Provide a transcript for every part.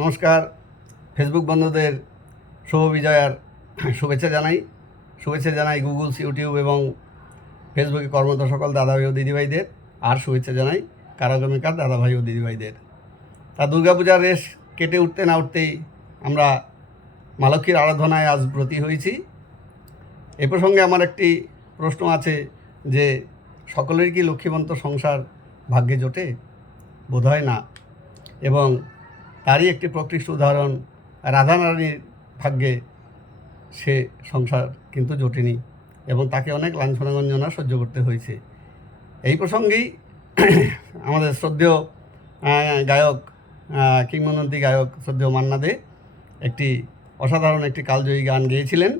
নমস্কার। ফেসবুক বন্ধুদের শুভ বিজয়ার শুভেচ্ছা জানাই গুগল, ইউটিউব এবং ফেসবুকে কর্মরত সকল দাদাভাই ও দিদিভাইদের। আর শুভেচ্ছা জানাই কারাগামিকার দাদাভাই ও দিদিভাইদের। তা দুর্গাপূজার রেশ কেটে উঠতে না উঠতেই আমরা মা লক্ষ্মীর আরাধনায় আজ ব্রতী হয়েছি। এ প্রসঙ্গে আমার একটি প্রশ্ন আছে যে সকলের কি লক্ষ্মীবন্ত সংসার ভাগ্যে জোটে? বোধহয় না। এবং তারই একটি প্রকৃষ্ট উদাহরণ রাধারানীর ভাগ্যে সে সংসার কিন্তু জোটেনি এবং তাকে অনেক লাঞ্ছনা গঞ্জনা সহ্য করতে হয়েছে। এই প্রসঙ্গেই আমাদের শ্রদ্ধেয় গায়ক, কিংবদন্তি গায়ক শ্রদ্ধেয় মান্না দে একটি অসাধারণ একটি কালজয়ী গান গেয়েছিলেন,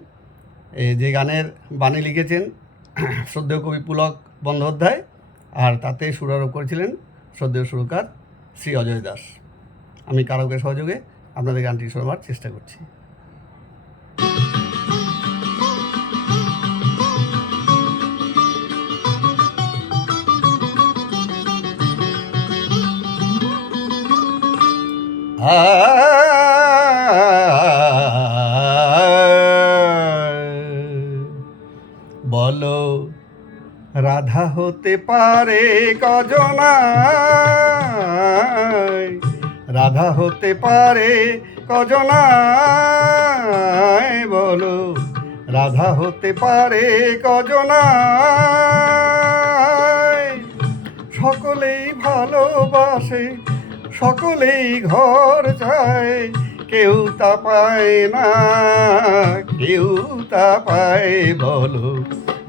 যে গানের বাণী লিখেছেন শ্রদ্ধেয় কবি পুলক বন্দ্যোপাধ্যায়, আর তাতে সুরারোপ করেছিলেন শ্রদ্ধেয় সুরকার শ্রী অজয় দাস। আমি কারকের সহযোগে আপনাদের গানটি শোনাবার চেষ্টা করছি। বলো রাধা হতে পারে কজনায়, রাধা হতে পারে কজনায়, বলো রাধা হতে পারে কজনায়। সকলেই ভালোবাসে, সকলেই ঘর চায়, কেউ তা পায় না, কেউ তা পায়। বলো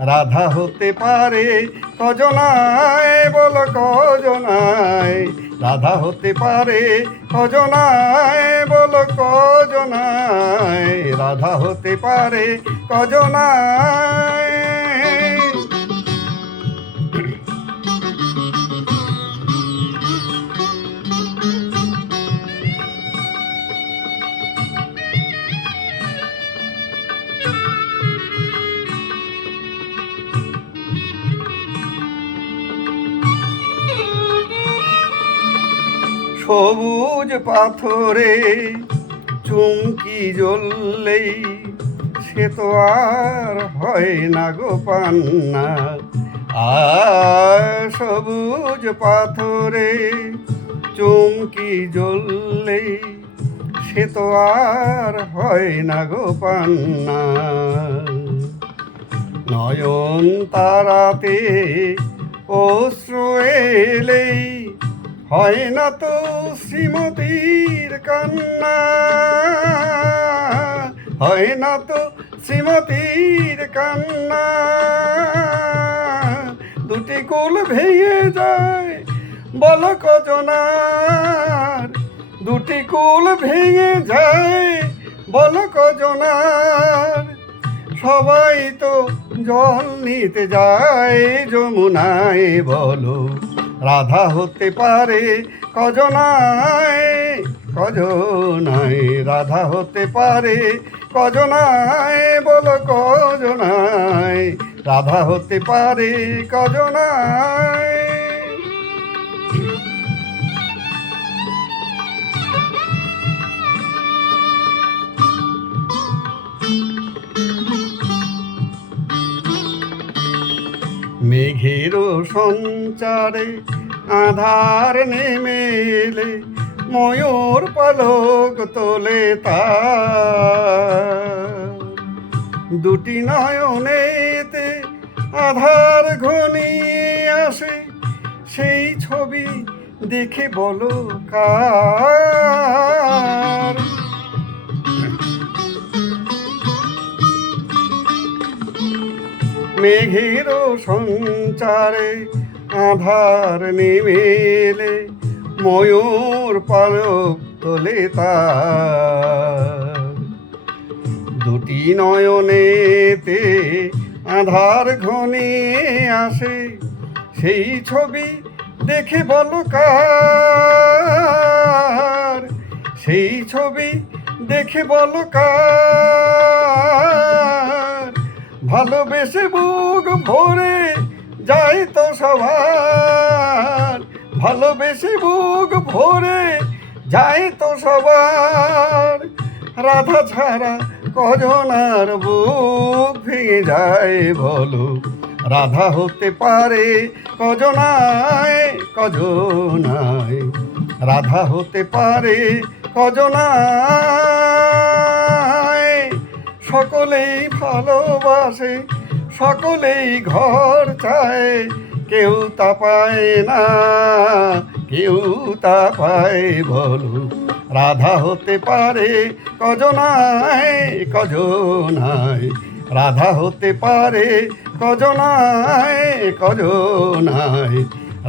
রাধা হতে পারে কজনায়, বলো কজনায়, রাধা হতে পারে কজনায়, বলো কজনায়, রাধা হতে পারে কজনায়। সবুজ পাথরে চুমকি জ্বললেই সে তো আর হয় না গো পান্না। আর সবুজ পাথরে চুমকি জ্বললেই সে তো আর হয় না গো পান্না। নয়ন তারাতে অশ্রু এলেই হয় না তো শ্রীমতীর কান্না, হয় না তো শ্রীমতীর কান্না। দুটি কুল ভেঙে যায় বলো কজনার, দুটি কুল ভেঙে যায় বলো কজনার। সবাই তো জল নিতে যায় যমুনায়, বলো রাধা হতে পারে কজনায়, কজনায়, রাধা হতে পারে কজনায়, বলো কজনায়, রাধা হতে পারে কজনায়। মেঘেরও সঞ্চারে আধার নেমে এলে ময়ূর পালক তোলে তার। দুটি নয়নেতে আধার ঘনিয়ে আসে, সেই ছবি দেখে বলো কার। মেঘেরও সঞ্চারে আধার নেমে এলে ময়ূর পালক তোলে তার। দুটি নয়নেতে আধার ঘনিয়ে আসে, সেই ছবি দেখে বলো কার, সেই ছবি দেখে বলো কার। ভালোবেসে বুক ভরে যায় তো সবার, ভালোবেসে বুক ভরে যায় তো সবার, রাধা ছাড়া কজনার বুক ভেঙে যায় বলো। রাধা হতে পারে কজনায় কজনায়, রাধা হতে পারে কজনায়। সকলেই ভালোবাসে, সকলেই ঘর চায়, কেউ তা পায় না, কেউ তা পায় বলো। রাধা হতে পারে কজনায় কজনায়, রাধা হতে পারে কজনায় কজনায়,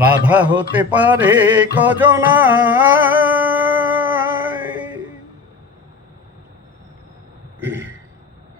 রাধা হতে পারে কজনায়।